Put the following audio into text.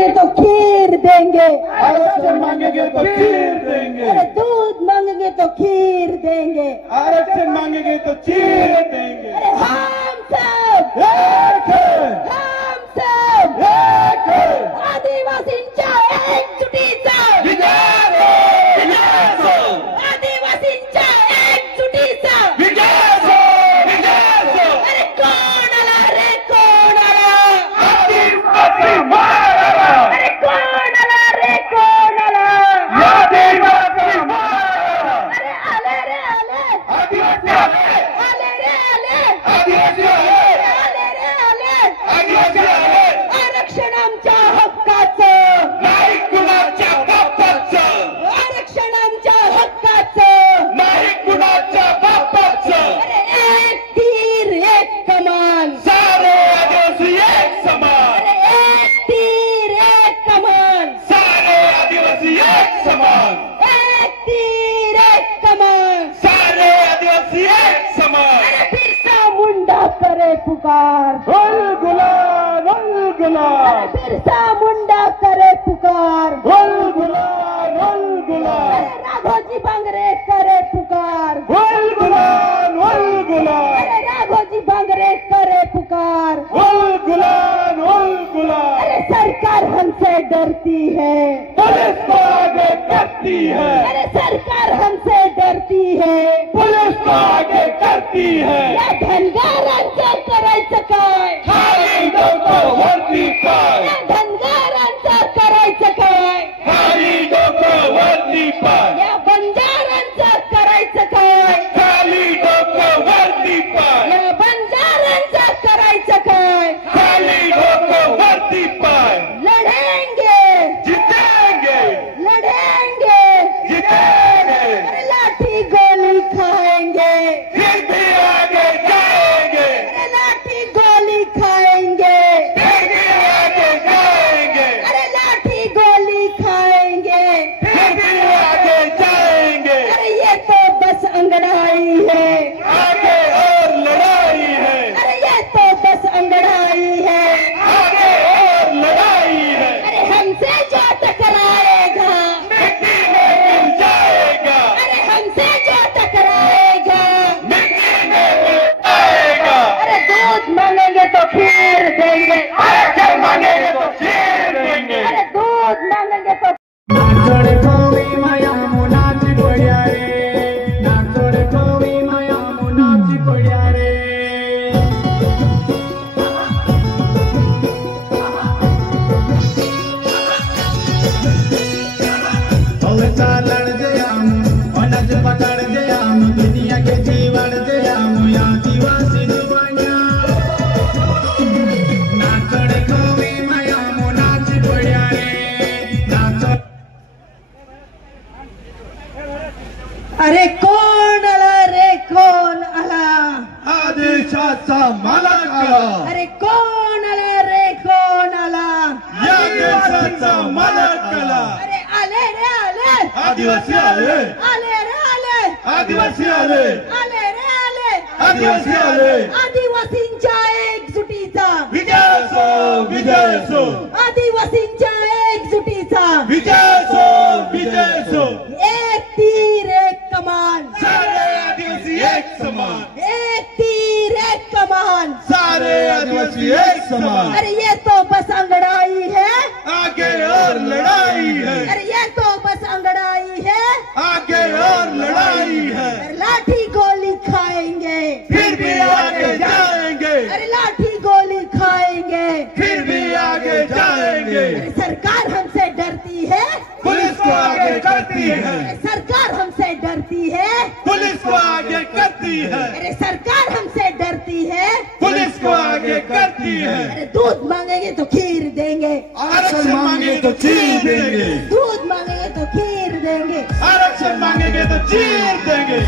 मांगेंगे तो खीर देंगे, आरक्षण मांगेंगे तो खीर देंगे, अरे दूध मांगेंगे तो खीर देंगे, आरक्षण मांगेंगे तो खीर देंगे। अरे हम सब एक है, हम सब एक है, आदिवासींच्या एकजुटीचा विजय हो, विजय हो, आदिवासींच्या एकजुटीचा विजय हो, विजय हो। अरे कोण आला रे कोण आला, आदिवासी मारा, अरे कोण आला रे कोण आला, आदिवासी मारा, अरे आले रे आले, आदिवासी आले, आले रे आले, आदिवासी आले, आले रे आले, आदिवासी आले। आरक्षण आमच्या हक्काचं, नाही कुणाच्या बापाचं, आरक्षण आमच्या हक्काचं, नाही कुणाच्या बापाचं। अरे एक तीर एक कमान, सारे आदिवासी एक समान, अरे एक तीर एक कमान, सारे आदिवासी एक समान, एक तीर एक कमान, सारे आदिवासी एक समान। अरे बिरसा मुंडा करे पुकार, बोल गुलाम, बोल गुलाम, अरे बिरसा मुंडा करे पुकार, बोल गुलाम, बोल गुलाम, अरे राघोजी बांगरे करे पुकार, बोल गुलाम, बोल गुलाम, अरे राघोजी बांगरे करे पुकार, बोल गुलाम, बोल गुलाम। अरे सरकार हमसे डरती है, पुलिस को आगे करती है, अरे सरकार हमसे डरती है, पुलिस को आगे करती है। या धनगरांचं करायचं काय, खाली डोकं वरती पाय, या धनगरांचं करायचं काय, खाली डोकं वरती पाय, या बंजारांचं करायचं काय, खाली डोकं वरती पाय, या बंजारांचं करायचं काय, खाली डोकं वरती पाय। लढेंगे जीतेंगे, लढेंगे, जीतेंगे, अरे लाठी गोली खाएंगे, फिर भी आगे जाएंगे, अरे लाठी गोली खाएंगे, फिर भी आगे जाएंगे, अरे लाठी गोली खाएंगे, फिर भी आगे जाएंगे। अरे ये तो बस अंगड़ाई है, आगे और लड़ाई है, अरे ये तो बस अंगड़ाई है, आगे और लड़ाई है। अरे हमसे जो टकराएगा, मिट्टी में मिल जाएगा, अरे हमसे जो टकराएगा, मिट्टी में मिल जाएगा। अरे दूध मांगेंगे तो खीर देंगे, आरक्षण मांगेंगे तो खीर देंगे। अरे दूध मांगेंगे तो नाचोड कोवी माया मुनाची पड्या रे, नाचोड कोवी माया मुनाची पड्या रे। ओवे चालण जयाम, वनज पकड़ जयाम, दुनिया के जीवन जयाम, आदिवासी जुबान्या। नाचोड कोवी माया मुनाची पड्या रे, नाचोड अरे कोण आला रे कोण आला, आदेशाचा मालक आला, अरे कोण आला रे कोण आला, या देशाचा मालक आला। अरे आले रे आले, आदिवासी आले, आले रे आले, आदिवासी आले, आले रे आले, आदिवासी आले। आदिवासींच्या एकजुटीचा, विजय असो, विजय असो, आदिवासींच्या एकजुटीचा, विजय असो, विजय असो। एक तीर एक कमान, सारे आदिवासी एक समान, एक तीर एक कमान, सारे आदिवासी एक समान। अरे ये तो बस अंगड़ाई है, आगे और लड़ाई है, अरे ये तो बस अंगड़ाई है, आगे और लड़ाई है, अरे लाठी गोली खाएंगे, फिर भी आगे जाएंगे, अरे लाठी गोली खाएंगे, फिर भी आगे जाएंगे। अरे सरकार हमसे डरती है, पुलिस को आगे करती है, अरे सरकार हमसे डरती है, पुलिस को आगे करती है, अरे सरकार हमसे डरती है, पुलिस को आगे करती है। अरे दूध मांगेंगे तो खीर देंगे, आरक्षण मांगेंगे तो चीर देंगे, दूध मांगेंगे तो खीर देंगे, आरक्षण मांगेंगे तो चीर देंगे।